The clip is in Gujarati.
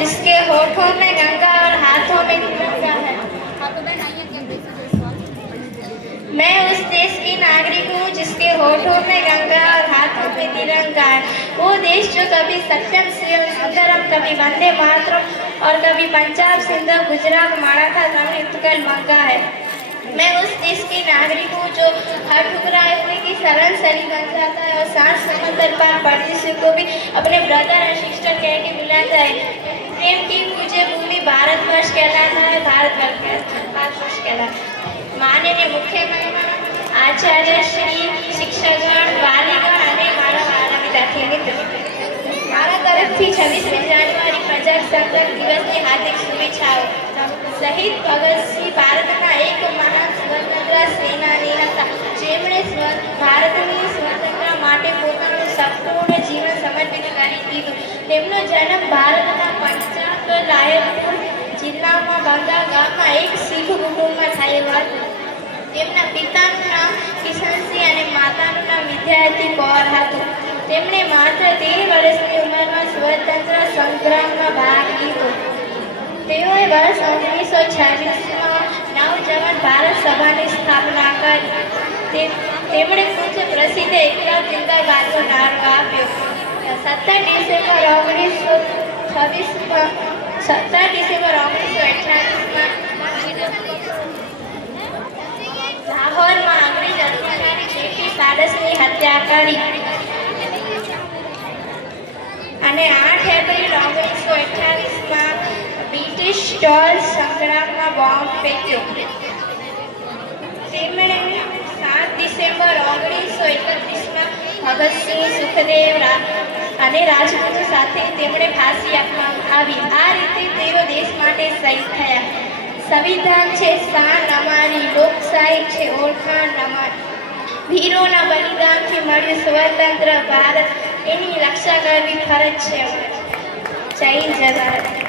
जिसके होठों में गंगा और हाथों में तिरंगा है। मैं उस देश की नागरिक हूँ जिसके होठों में गंगा और हाथों में तिरंगा है। वो देश जो कभी सत्यम शिवम सुंदरम, कभी वंदे मातरम और कभी पंजाब सिंध गुजरात मराठा तमिल उत्कल मंगा है। मैं उस देश की नागरिक हूँ जो हर ठुकराए हुए की सरल सली बन जाता है और सात समंदर पार परदेशियों को भी अपने ब्रदर और सिस्टर कह के बुलाता है। प्रेम की पूज्य भूमि भारतवर्ष कहलाता है, भारतवर्ष कहलाता है। माननीय मुख्य મહેમાન, આચાર્ય શ્રી, શિક્ષકગણ, વાલીગણ અને મારા વાલા વિદ્યાર્થી મિત્રો, મારા તરફથી 26મી જાન્યુઆરી પ્રજાસત્તાક દિવસની હાર્દિક શુભેચ્છાઓ। શહીદ ભગતસિંહ ભારતના એક મહાન સ્વતંત્ર સેનાની હતા, જેમણે ભારતની સ્વતંત્રતા માટે પોતાનું સંપૂર્ણ જીવન સમર્પિત કરી દીધું। તેમનો જન્મ ભારતના પંજાબ રાયપુર જિલ્લામાં બંગા ગામમાં એક શીખ કુટુંબમાં થયો હતો। તેમના પિતાનું નામ કિશનસિંહ અને માતાનું નામ વિદ્યાવતી કૌર હતું। તેમણે માત્ર 13 વર્ષની ઉંમરમાં સ્વતંત્ર સંગ્રામમાં ભાગ લીધો। તેઓએ વર્ષ 1926માં નવજવાન ભારત સભાની સ્થાપના કરી। તેમણે પૂજ્ય પ્રસિદ્ધ એકતા જિંદાબાદનો નારો આપ્યો। 17 ડિસેમ્બર 1928માં લાહોરમાં અંગ્રેજ અધિકારી જેટી સાડસની હત્યા કરી અને 8 એપ્રિલ 1928માં બ્રિટિશ સ્ટોલ સંગ્રામમાં બોમ્બ ફેંક્યો। તેમણે 7 ડિસેમ્બર 1931માં ભગતસિંહ, સુખદેવ અને રાજગુરુ સાથે તેમણે ફાંસી આપવામાં આવી। આ રીતે તેઓ દેશ માટે શહીદ થયા। સંવિધાન છે શાન અમારી, લોકશાહી છે ઓળખાણ અમારી, વીરોના બલિદાનથી મળ્યું સ્વતંત્ર ભારત, એની રક્ષા કરવી ફરજ છે। જય જય ભારત।